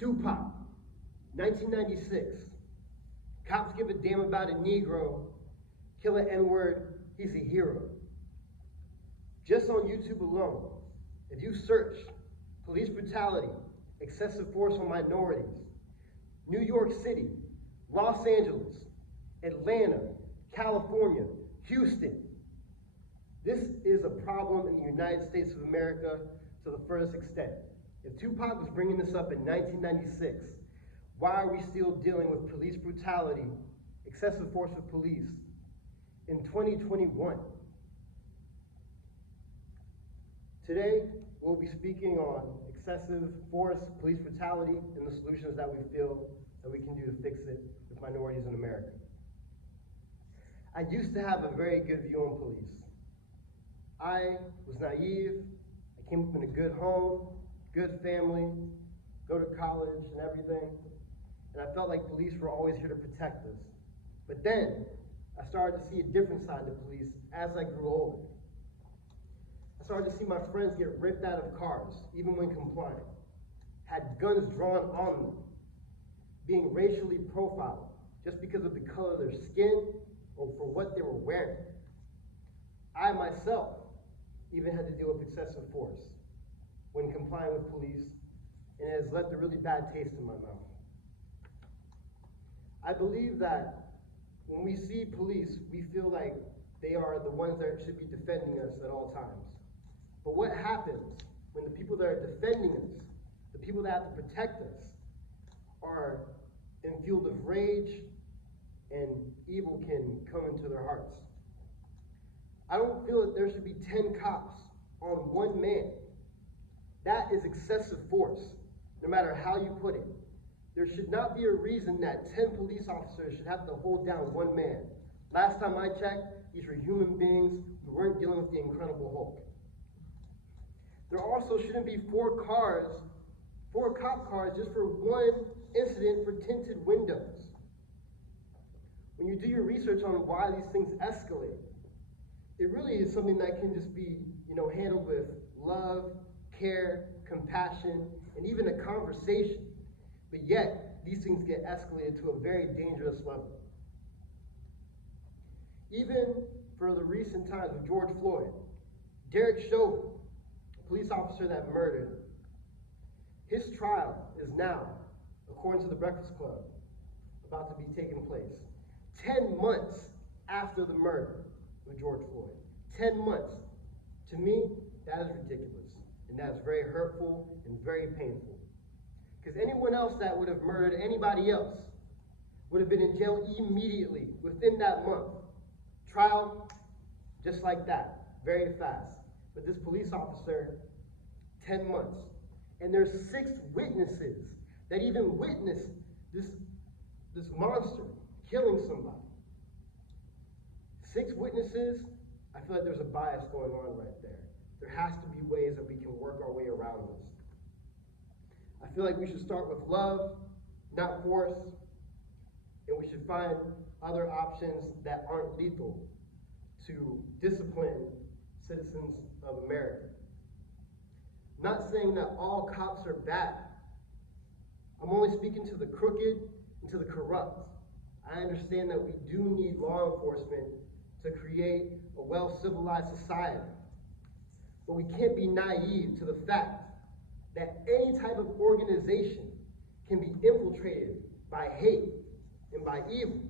Tupac, 1996. Cops give a damn about a Negro, kill an N-word, he's a hero. Just on YouTube alone, if you search police brutality, excessive force on minorities, New York City, Los Angeles, Atlanta, California, Houston, this is a problem in the United States of America to the furthest extent. If Tupac was bringing this up in 1996, why are we still dealing with police brutality, excessive force of police in 2021? Today, we'll be speaking on excessive force, police brutality, and the solutions that we feel that we can do to fix it with minorities in America. I used to have a very good view on police. I was naive, I came up in a good home, good family, go to college and everything, and I felt like police were always here to protect us. But then, I started to see a different side of police as I grew older. I started to see my friends get ripped out of cars, even when complying, had guns drawn on them, being racially profiled just because of the color of their skin or for what they were wearing. I myself even had to deal with excessive force when complying with police, and it has left a really bad taste in my mouth. I believe that when we see police, we feel like they are the ones that should be defending us at all times. But what happens when the people that are defending us, the people that have to protect us, are fueled of rage and evil can come into their hearts? I don't feel that there should be 10 cops on one man. That is excessive force, no matter how you put it. There should not be a reason that 10 police officers should have to hold down one man. Last time I checked, these were human beings. We weren't dealing with the Incredible Hulk. There also shouldn't be 4 cop cars just for one incident for tinted windows. When you do your research on why these things escalate, it really is something that can just be, handled with love, care, compassion, and even a conversation. But yet, these things get escalated to a very dangerous level. Even for the recent times with George Floyd, Derek Chauvin, a police officer that murdered him, his trial is now, according to the Breakfast Club, about to be taking place 10 months after the murder of George Floyd. 10 months. To me, that is ridiculous, and that is very hurtful and very painful. Because anyone else that would have murdered anybody else would have been in jail immediately, within that month. Trial, just like that, very fast. But this police officer, 10 months. And there's 6 witnesses that even witnessed this monster killing somebody. 6 witnesses. I feel like there's a bias going on right there. There has to be ways that we can work our way around this. I feel like we should start with love, not force, and we should find other options that aren't lethal to discipline citizens of America. I'm not saying that all cops are bad. I'm only speaking to the crooked and to the corrupt. I understand that we do need law enforcement to create a well-civilized society. But we can't be naive to the fact that any type of organization can be infiltrated by hate and by evil.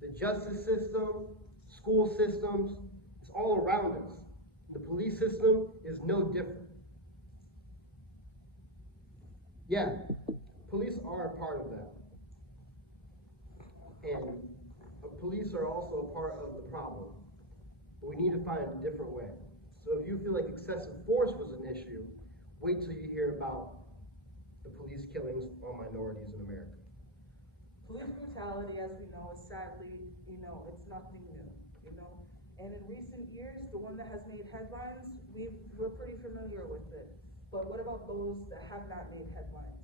The justice system, school systems, it's all around us. The police system is no different. Yeah, police are a part of that. And police are also a part of the problem. But we need to find a different way. So if you feel like excessive force was an issue, wait till you hear about the police killings on minorities in America. Police brutality, as we know, is sadly, it's nothing new, And in recent years, the one that has made headlines, we're pretty familiar with it. But what about those that have not made headlines?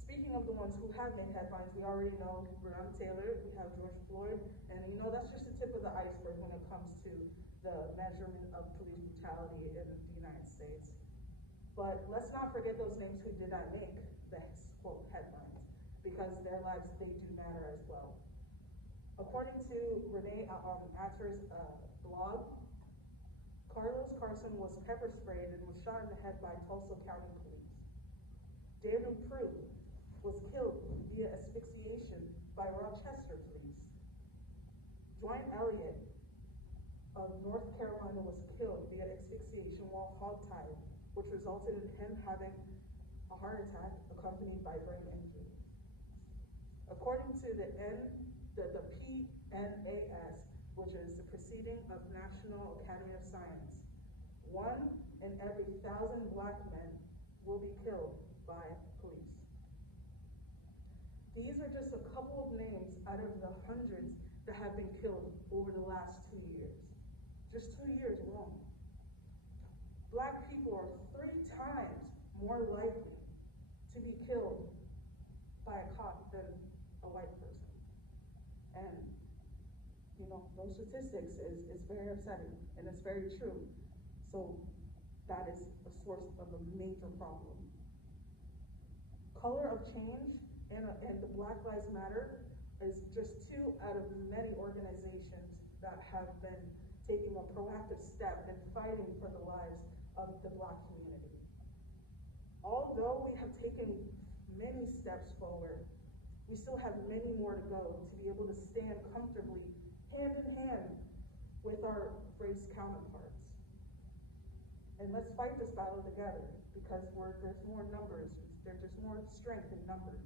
Speaking of the ones who have made headlines, we already know Breonna Taylor, we have George Floyd, and that's just the tip of the iceberg when it comes to the measurement of police brutality in the United States. But let's not forget those names who did not make the quote headlines, because their lives, they do matter as well. According to Renee Atter's blog, Carlos Carson was pepper sprayed and was shot in the head by Tulsa County Police. Daniel Prue was killed via asphyxiation by Rochester Police. Dwight Elliott of North Carolina was killed via asphyxiation while hogtied, which resulted in him having a heart attack accompanied by brain injury. According to the PNAS, which is the Proceeding of National Academy of Science, 1 in every 1,000 Black men will be killed by police. These are just a couple of names out of the hundreds that have been killed over the last 2 years. Just 2 years alone. Black people are 3 times more likely to be killed by a cop than a white person. And, you know, those statistics is very upsetting, and it's very true. So that is a source of a major problem. Color of Change and the Black Lives Matter is just 2 out of many organizations that have been taking a proactive step in fighting for the lives of the Black community. Although we have taken many steps forward, we still have many more to go to be able to stand comfortably hand in hand with our race counterparts. And let's fight this battle together, because there's more numbers, there's just more strength in numbers.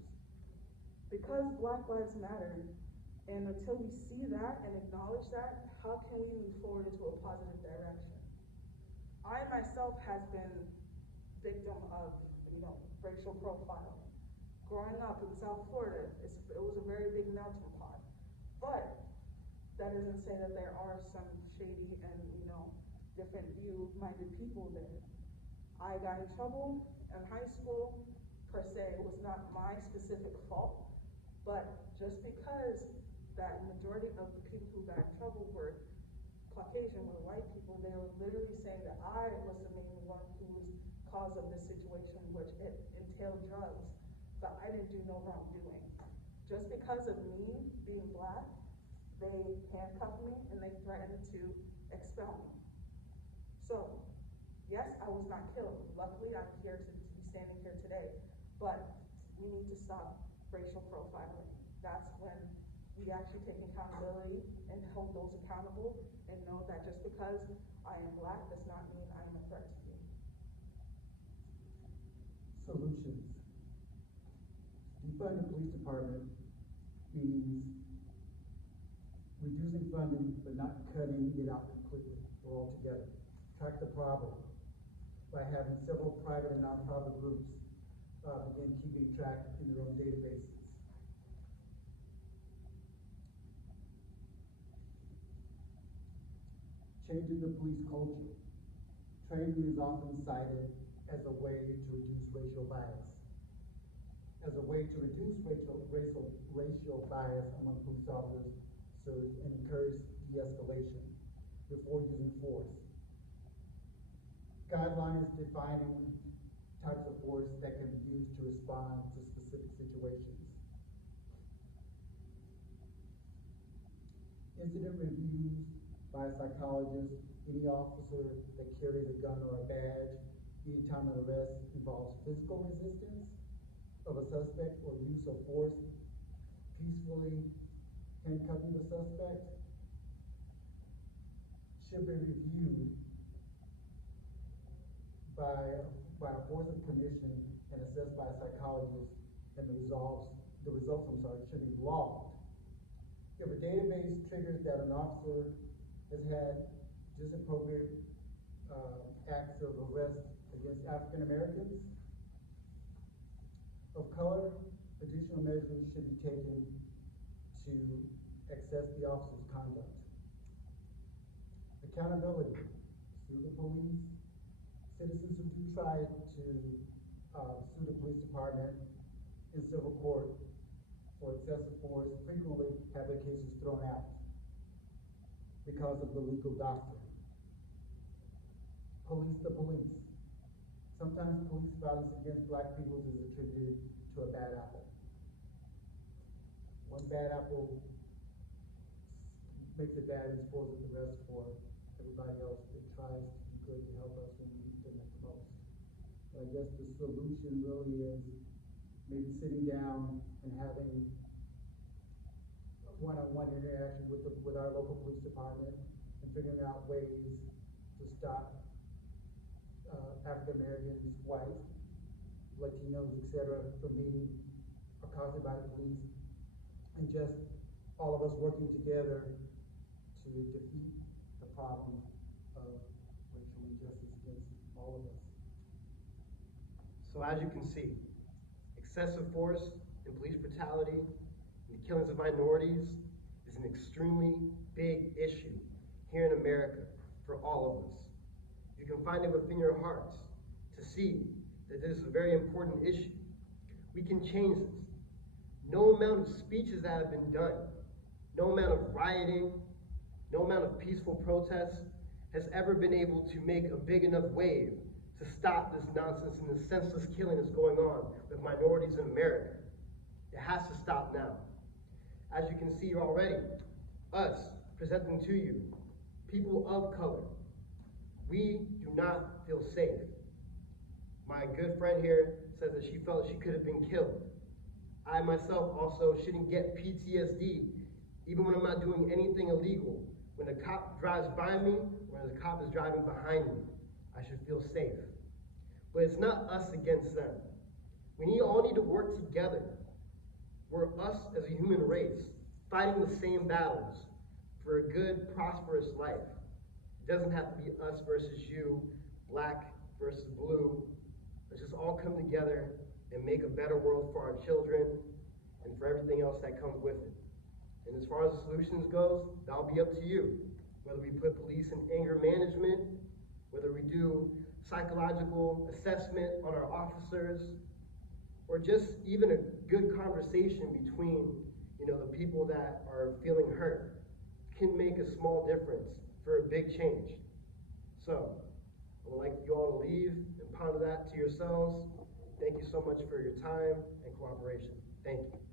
Because Black Lives Matter, and until we see that and acknowledge that, how can we move forward into a positive direction? I myself has been victim of, racial profiling. Growing up in South Florida, it was a very big melting pot. But that doesn't say that there are some shady and, different view-minded people there. I got in trouble in high school, per se. It was not my specific fault, but just because that majority of the people who got in trouble were Caucasian, were white people, they were literally saying that I was the main one who was cause of this situation, which it entailed drugs, but I didn't do no wrongdoing. Just because of me being Black, they handcuffed me and they threatened to expel me. So, yes, I was not killed. Luckily, I'm here to be standing here today, but we need to stop racial profiling. That's when we actually take accountability and hold those accountable and know that just because I am Black does not mean I am a threat to you. Solutions. Defund the police department means reducing funding but not cutting it out completely or altogether. Track the problem by having several private and nonprofit groups begin keeping track in their own databases. Changing the police culture. Training is often cited as a way to reduce racial bias. As a way to reduce racial bias among police officers and encourage de-escalation before using force. Guidelines defining types of force that can be used to respond to specific situations. Incident reviews by a psychologist. Any officer that carries a gun or a badge anytime an arrest involves physical resistance of a suspect or use of force, peacefully handcuffing the suspect, should be reviewed by a force of commission and assessed by a psychologist, and the results should be logged. If a database triggers that an officer has had disappropriate acts of arrest against African Americans of color, additional measures should be taken to assess the officer's conduct. Accountability. Sue the police. Citizens who do try to sue the police department in civil court for excessive force frequently have their cases thrown out because of the legal doctrine. Police the police. Sometimes police violence against black people is attributed to a bad apple. One bad apple makes it bad and spoils it the rest for everybody else that tries to be good to help us when we need them at the most. I guess the solution really is maybe sitting down and having a one-on-one interaction with our local police department and figuring out ways to stop African Americans, whites, Latinos, etc., from being accosted by the police, and just all of us working together to defeat the problem of racial injustice against all of us. So as you can see, excessive force and police brutality and the killings of minorities is an extremely big issue here in America for all of us. You can find it within your hearts to see that this is a very important issue. We can change this. No amount of speeches that have been done, no amount of rioting, no amount of peaceful protests has ever been able to make a big enough wave to stop this nonsense and the senseless killing that's going on with minorities in America. It has to stop now. As you can see already, us presenting to you, people of color, we do not feel safe. My good friend here says that she felt she could have been killed. I myself also shouldn't get PTSD, even when I'm not doing anything illegal. When a cop drives by me, or when a cop is driving behind me, I should feel safe. But it's not us against them. We all need to work together. We're us as a human race, fighting the same battles for a good, prosperous life. It doesn't have to be us versus you, black versus blue. Let's just all come together and make a better world for our children and for everything else that comes with it. And as far as the solutions goes, that'll be up to you. Whether we put police in anger management, whether we do psychological assessment on our officers, or just even a good conversation between, the people that are feeling hurt can make a small difference for a big change. So, I would like you all to leave and ponder that to yourselves. Thank you so much for your time and cooperation. Thank you.